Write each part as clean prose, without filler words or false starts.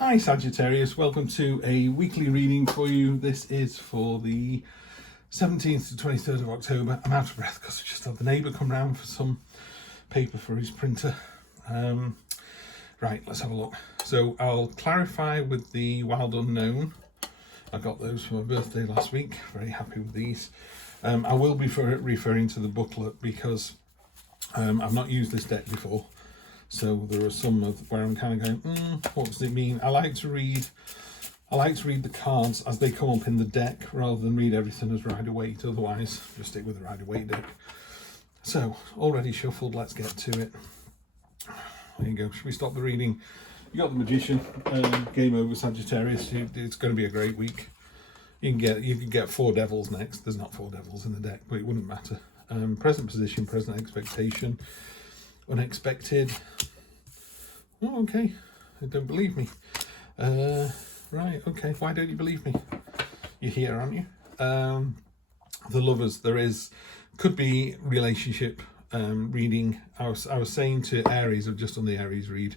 Hi Sagittarius, welcome to a weekly reading for you. This is for the 17th to 23rd of October. I'm out of breath because I just had the neighbour come round for some paper for his printer. Right, let's have a look. So I'll clarify with the Wild Unknown. I got those for my birthday last week. Very happy with these. I will be referring to the booklet because I've not used this deck before. So there are some of where I'm kind of going, what does it mean? I like to read the cards as they come up in the deck rather than read everything as Rider-Waite. Otherwise, just stick with the Rider-Waite deck. So, already shuffled, let's get to it. There you go. Should we stop the reading? You got the Magician. Game over, Sagittarius. It's going to be a great week. You can get 4 devils next. There's not 4 devils in the deck, but it wouldn't matter. Present position, present expectation, unexpected. Oh, okay. You don't believe me. Right, okay. Why don't you believe me? You're here, aren't you? The lovers, could be relationship reading. I was saying to Aries, I've just done the Aries read.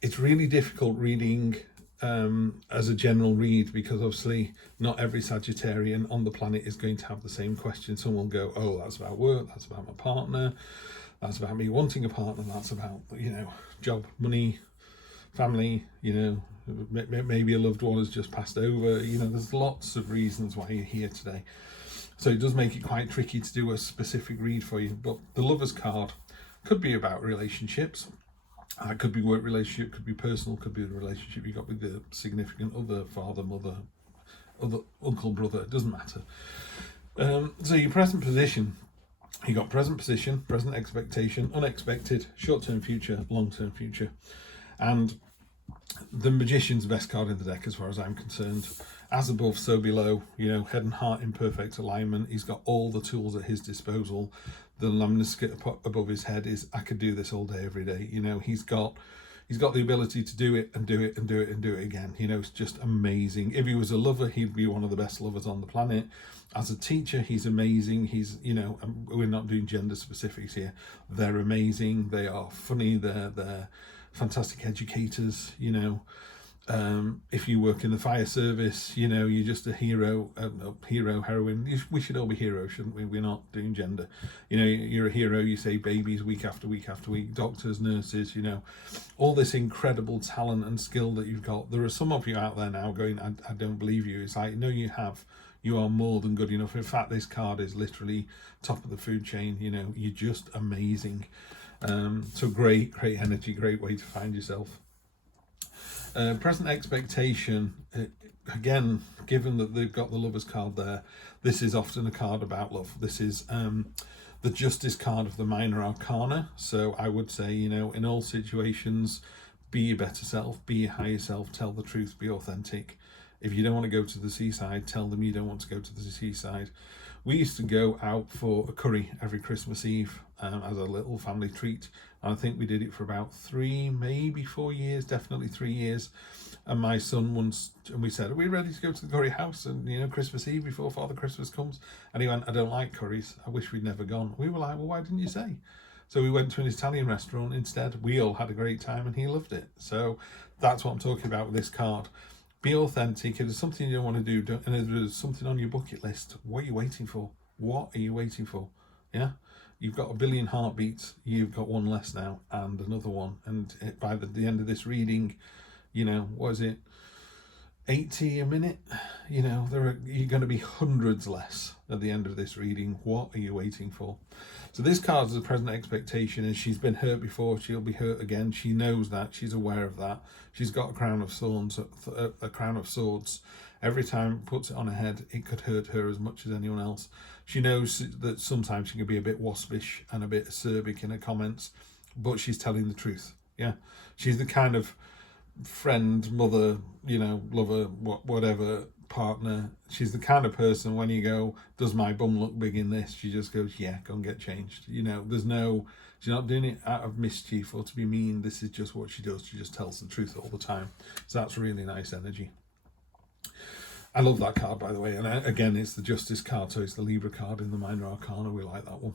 It's really difficult reading as a general read because obviously not every Sagittarian on the planet is going to have the same question. Some will go, oh, that's about work, that's about my partner, that's about me wanting a partner, that's about, job, money, family, maybe a loved one has just passed over. There's lots of reasons why you're here today. So it does make it quite tricky to do a specific read for you. But the Lover's card could be about relationships. It could be work relationship, could be personal, could be the relationship you got with the significant other, father, mother, other uncle, brother, it doesn't matter. So your present position, you got present position, present expectation, unexpected, short-term future, long-term future. And the Magician's the best card in the deck as far as I'm concerned. As above, so below, head and heart in perfect alignment. He's got all the tools at his disposal. The lamniscate above his head is, I could do this all day, every day. He's got the ability to do it and do it and do it and do it again. It's just amazing. If he was a lover, he'd be one of the best lovers on the planet. As a teacher, he's amazing. He's, we're not doing gender specifics here. They're amazing. They are funny. They're fantastic educators. If you work in the fire service, you're just a hero, heroine. We should all be heroes, shouldn't we? We're not doing gender. You're a hero. You save babies week after week after week. Doctors, nurses, all this incredible talent and skill that you've got. There are some of you out there now going, I don't believe you. It's like, no, you have. You are more than good enough. In fact, this card is literally top of the food chain. You're just amazing. So great energy, great way to find yourself. Present expectation, again, given that they've got the Lover's card there, this is often a card about love. This is the Justice card of the Minor Arcana. So I would say, in all situations, be your better self, be your higher self, tell the truth, be authentic. If you don't want to go to the seaside, tell them you don't want to go to the seaside. We used to go out for a curry every Christmas Eve as a little family treat. And I think we did it for about 3, maybe 4 years, definitely 3 years. And my son once, and we said, are we ready to go to the curry house? And, Christmas Eve before Father Christmas comes. And he went, I don't like curries. I wish we'd never gone. We were like, well, why didn't you say? So we went to an Italian restaurant instead. We all had a great time and he loved it. So that's what I'm talking about with this card. Be authentic. If there's something you don't want to do, and if there's something on your bucket list, what are you waiting for? What are you waiting for? Yeah? You've got 1 billion heartbeats. You've got one less now and another one. And by the end of this reading, what is it? 80 a minute? You're going to be hundreds less at the end of this reading. What are you waiting for? So this card is a present expectation, and she's been hurt before. She'll be hurt again. She knows that. She's aware of that. She's got a crown of swords. Every time puts it on her head, it could hurt her as much as anyone else. She knows that sometimes she can be a bit waspish and a bit acerbic in her comments, but she's telling the truth. Yeah, she's the kind of friend, mother, lover, whatever, partner. She's the kind of person when you go, does my bum look big in this? She just goes, yeah, go and get changed. She's not doing it out of mischief or to be mean. This is just what she does. She just tells the truth all the time. So that's really nice energy. I love that card, by the way. And again, it's the Justice card, so it's the Libra card in the Minor Arcana. We like that one.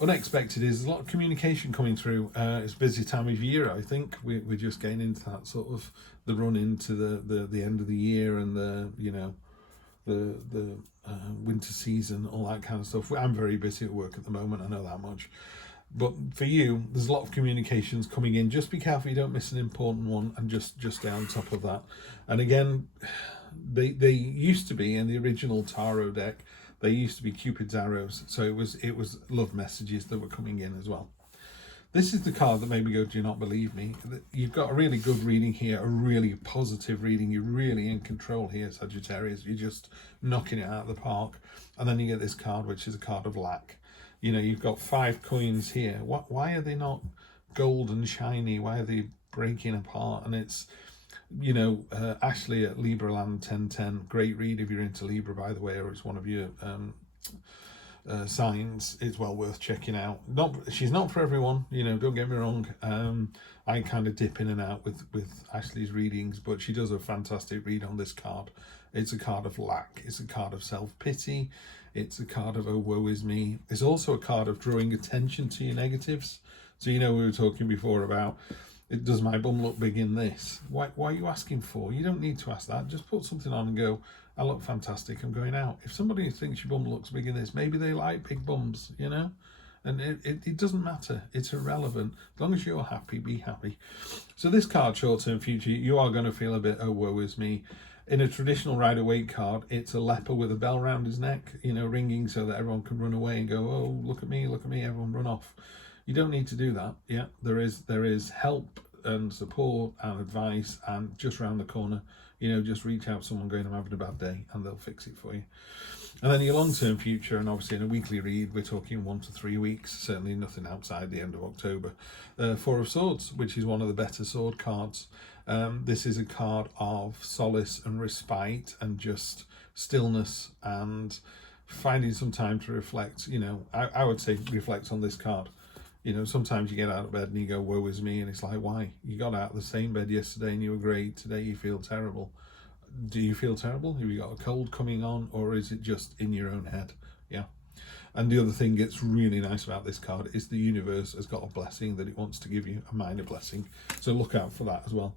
unexpected is a lot of communication coming through. It's a busy time of year, I think. We're just getting into that sort of the run into the end of the year and the winter season, all that kind of stuff. I'm very busy at work at the moment, I know that much. But for you, there's a lot of communications coming in. Just be careful you don't miss an important one, and just stay on top of that. And again, they used to be in the original tarot deck, they used to be Cupid's arrows. So it was love messages that were coming in as well. This is the card that made me go, do you not believe me? You've got a really good reading here, a really positive reading. You're really in control here, Sagittarius. You're just knocking it out of the park. And then you get this card, which is a card of lack. You know, you've got 5 coins here. Why are they not gold and shiny? Why are they breaking apart? And it's, you know, Ashley at Libra Land 1010. Great read if you're into Libra, by the way, or it's one of your signs. It's well worth checking out. She's not for everyone, you know, don't get me wrong. I kind of dip in and out with Ashley's readings, but she does a fantastic read on this card. It's a card of lack. It's a card of self-pity. It's a card of, oh, woe is me. It's also a card of drawing attention to your negatives. So, you know, we were talking before about, does my bum look big in this? Why are you asking for? You don't need to ask that. Just put something on and go, I look fantastic, I'm going out. If somebody thinks your bum looks big in this, maybe they like big bums, you know? And it doesn't matter. It's irrelevant. As long as you're happy, be happy. So this card, short-term future, you are going to feel a bit, oh, woe is me. In a traditional Rider-Waite card, it's a leper with a bell around his neck, you know, ringing so that everyone can run away and go, oh, look at me, everyone run off. You don't need to do that. Yeah, there is help and support and advice, and just around the corner, you know, just reach out to someone going, I'm having a bad day, and they'll fix it for you. And then your long-term future, and obviously in a weekly read, we're talking 1 to 3 weeks, certainly nothing outside the end of October. 4 of Swords, which is one of the better sword cards. This is a card of solace and respite and just stillness and finding some time to reflect. You know, I would say reflect on this card. You know, sometimes you get out of bed and you go, woe is me, and it's like, why? You got out of the same bed yesterday and you were great. Today you feel terrible. Do you feel terrible? Have you got a cold coming on, or is it just in your own head? Yeah. And the other thing that's really nice about this card is the universe has got a blessing that it wants to give you, a minor blessing. So look out for that as well.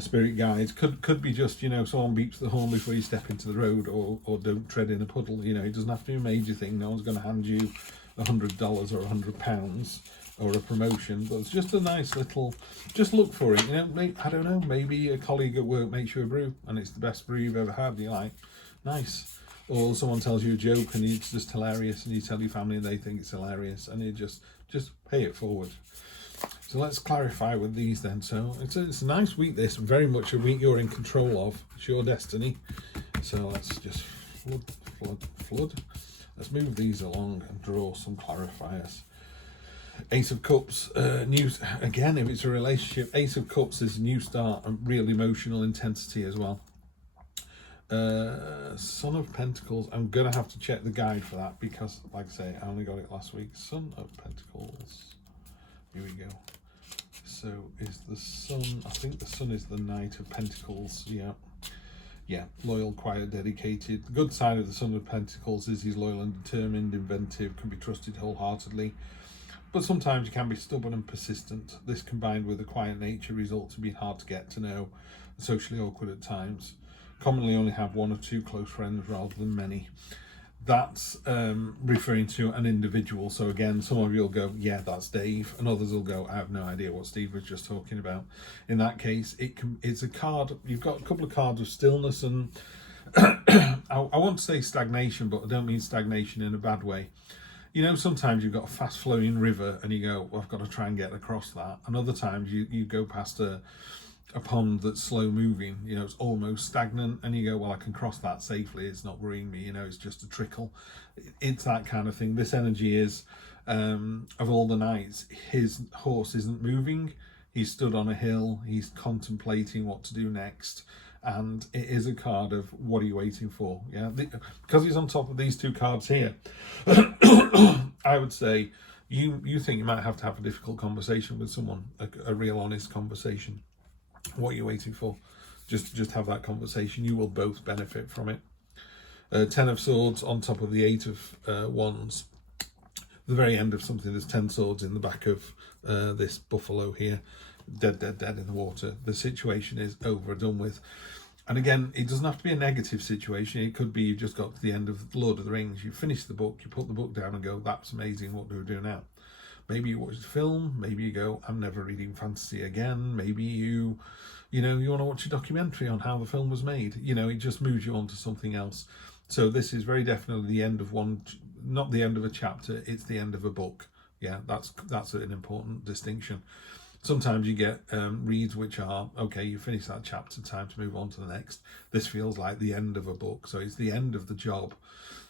Spirit guides could be just, you know, someone beeps the horn before you step into the road, or don't tread in a puddle. You know, it doesn't have to be a major thing. No one's going to hand you $100 or £100 or a promotion, but it's just a nice little, just look for it. You know, I don't know, maybe a colleague at work makes you a brew and it's the best brew you've ever had, and you're like, nice. Or someone tells you a joke and it's just hilarious, and you tell your family and they think it's hilarious, and you just pay it forward. So let's clarify with these then. So it's a nice week, this, very much a week you're in control of. It's your destiny. So let's just flood. Let's move these along and draw some clarifiers. Ace of Cups, news again. If it's a relationship, Ace of Cups is a new start and real emotional intensity as well. Son of Pentacles, I'm gonna have to check the guide for that, because like I say, I only got it last week. Son of Pentacles, here we go. So is the Sun, I think the Sun is the Knight of Pentacles. Yeah, loyal, quiet, dedicated. The good side of the Son of Pentacles is he's loyal and determined, inventive, can be trusted wholeheartedly, but sometimes you can be stubborn and persistent. This, combined with a quiet nature, results in being hard to get to know, socially awkward at times. Commonly only have 1 or 2 close friends rather than many. That's referring to an individual. So again, some of you will go, yeah, that's Dave, and others will go, I have no idea what Steve was just talking about. In that case, it's a card. You've got a couple of cards of stillness and I want to say stagnation, but I don't mean stagnation in a bad way. You know, sometimes you've got a fast flowing river and you go, well, I've got to try and get across that. And other times you go past a pond that's slow moving, you know, it's almost stagnant, and you go, well, I can cross that safely, it's not worrying me, you know, it's just a trickle. It's that kind of thing. This energy is, of all the knights, his horse isn't moving, he's stood on a hill, he's contemplating what to do next, and it is a card of, what are you waiting for? Yeah, because he's on top of these 2 cards here. I would say you think you might have to have a difficult conversation with someone, a real honest conversation. What are you waiting for? Just have that conversation. You will both benefit from it. 10 of Swords on top of the 8 of Wands. the very end of something. There's 10 swords in the back of this buffalo here, dead in the water. The situation is over, done with. And again, it doesn't have to be a negative situation. It could be you've just got to the end of Lord of the Rings, you finish the book, you put the book down and go, that's amazing, what do we do now? Maybe you watch the film, maybe you go, I'm never reading fantasy again. Maybe you want to watch a documentary on how the film was made. It just moves you on to something else. So this is very definitely the end of one, not the end of a chapter, it's the end of a book. Yeah, that's an important distinction. Sometimes you get reads which are, okay, you finish that chapter, time to move on to the next. This feels like the end of a book, so it's the end of the job.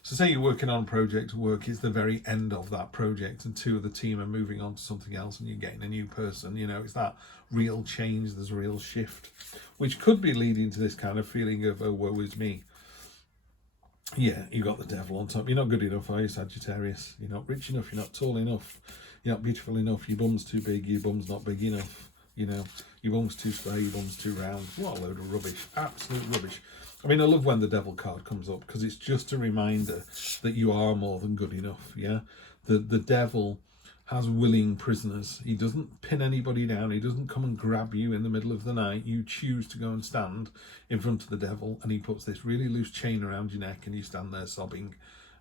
So say you're working on a project at work, it's the very end of that project, and two of the team are moving on to something else and you're getting a new person. It's that real change, there's a real shift, which could be leading to this kind of feeling of, oh, woe is me. Yeah, you got the devil on top. You're not good enough, are you, Sagittarius? You're not rich enough, you're not tall enough, you're not beautiful enough, your bum's too big, your bum's not big enough, your bum's too square, your bum's too round. What a load of rubbish, absolute rubbish. I mean, I love when the devil card comes up because it's just a reminder that you are more than good enough, yeah? The devil has willing prisoners. He doesn't pin anybody down. He doesn't come and grab you in the middle of the night. You choose to go and stand in front of the devil, and he puts this really loose chain around your neck and you stand there sobbing.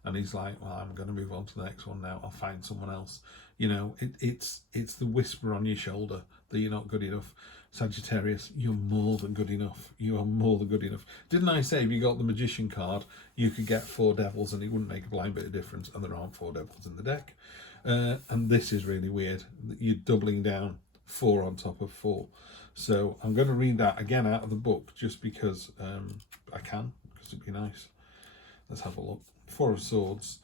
And he's like, well, I'm going to move on to the next one now. I'll find someone else. It's the whisper on your shoulder that you're not good enough. Sagittarius, you're more than good enough. You are more than good enough. Didn't I say if you got the Magician card, you could get 4 devils and it wouldn't make a blind bit of difference, and there aren't 4 devils in the deck. And this is really weird. You're doubling down 4 on top of 4. So I'm going to read that again out of the book just because I can, because it'd be nice. Let's have a look. 4 of Swords.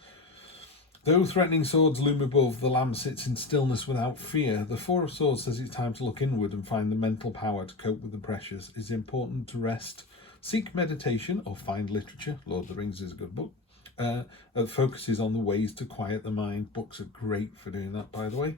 Though threatening swords loom above, the lamb sits in stillness without fear. The 4 of Swords says it's time to look inward and find the mental power to cope with the pressures. It's important to rest, seek meditation, or find literature. Lord of the Rings is a good book. Focuses on the ways to quiet the mind. Books are great for doing that, by the way.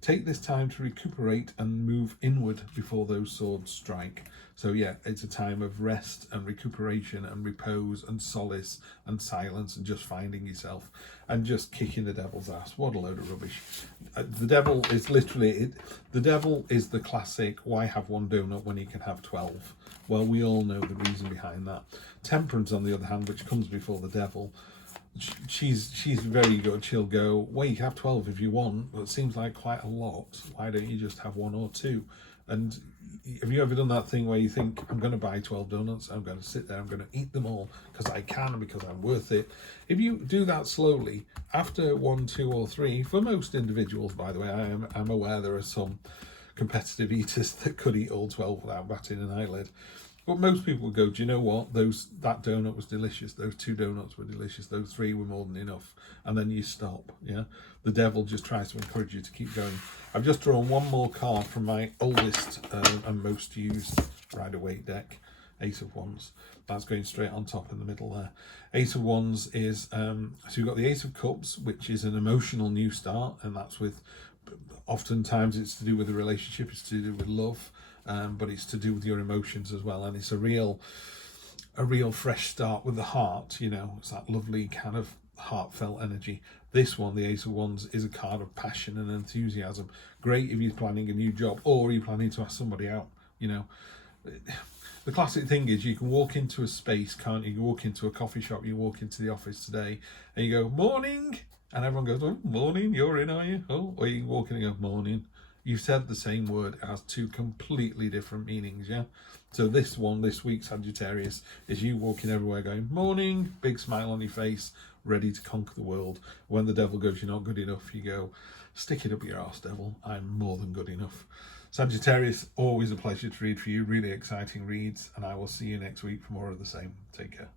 Take this time to recuperate and move inward before those swords strike. So yeah, it's a time of rest and recuperation and repose and solace and silence and just finding yourself and just kicking the devil's ass. What a load of rubbish. The devil is literally, the devil is the classic, why have one donut when you can have 12? Well, we all know the reason behind that. Temperance, on the other hand, which comes before the devil, she's very good. She'll go, well, you can have 12 if you want, but it seems like quite a lot. Why don't you just have 1 or 2? And have you ever done that thing where you think, I'm going to buy 12 donuts, I'm going to sit there, I'm going to eat them all because I can, because I'm worth it. If you do that slowly, after 1, 2 or 3, for most individuals, by the way, I'm aware there are some competitive eaters that could eat all 12 without batting an eyelid. But most people go, do you know what? That donut was delicious. Those 2 donuts were delicious. Those 3 were more than enough. And then you stop, yeah? The devil just tries to encourage you to keep going. I've just drawn 1 more card from my oldest and most used Rider-Waite deck, Ace of Wands. That's going straight on top in the middle there. Ace of Wands is, so you've got the Ace of Cups, which is an emotional new start. And that's with, oftentimes it's to do with a relationship, it's to do with love. But it's to do with your emotions as well, and it's a real fresh start with the heart. It's that lovely kind of heartfelt energy. This one, the Ace of Wands, is a card of passion and enthusiasm. Great if you're planning a new job or you're planning to ask somebody out. The classic thing is you can walk into a space, can't you? You walk into a coffee shop, you walk into the office today, and you go, morning, and everyone goes, oh, morning, you're in, are you? Oh, or you can walk in and go, morning. You've said the same word, it has 2 completely different meanings, yeah? So this one, this week, Sagittarius, is you walking everywhere going, morning, big smile on your face, ready to conquer the world. When the devil goes, you're not good enough, you go, stick it up your arse, devil, I'm more than good enough. Sagittarius, always a pleasure to read for you, really exciting reads, and I will see you next week for more of the same. Take care.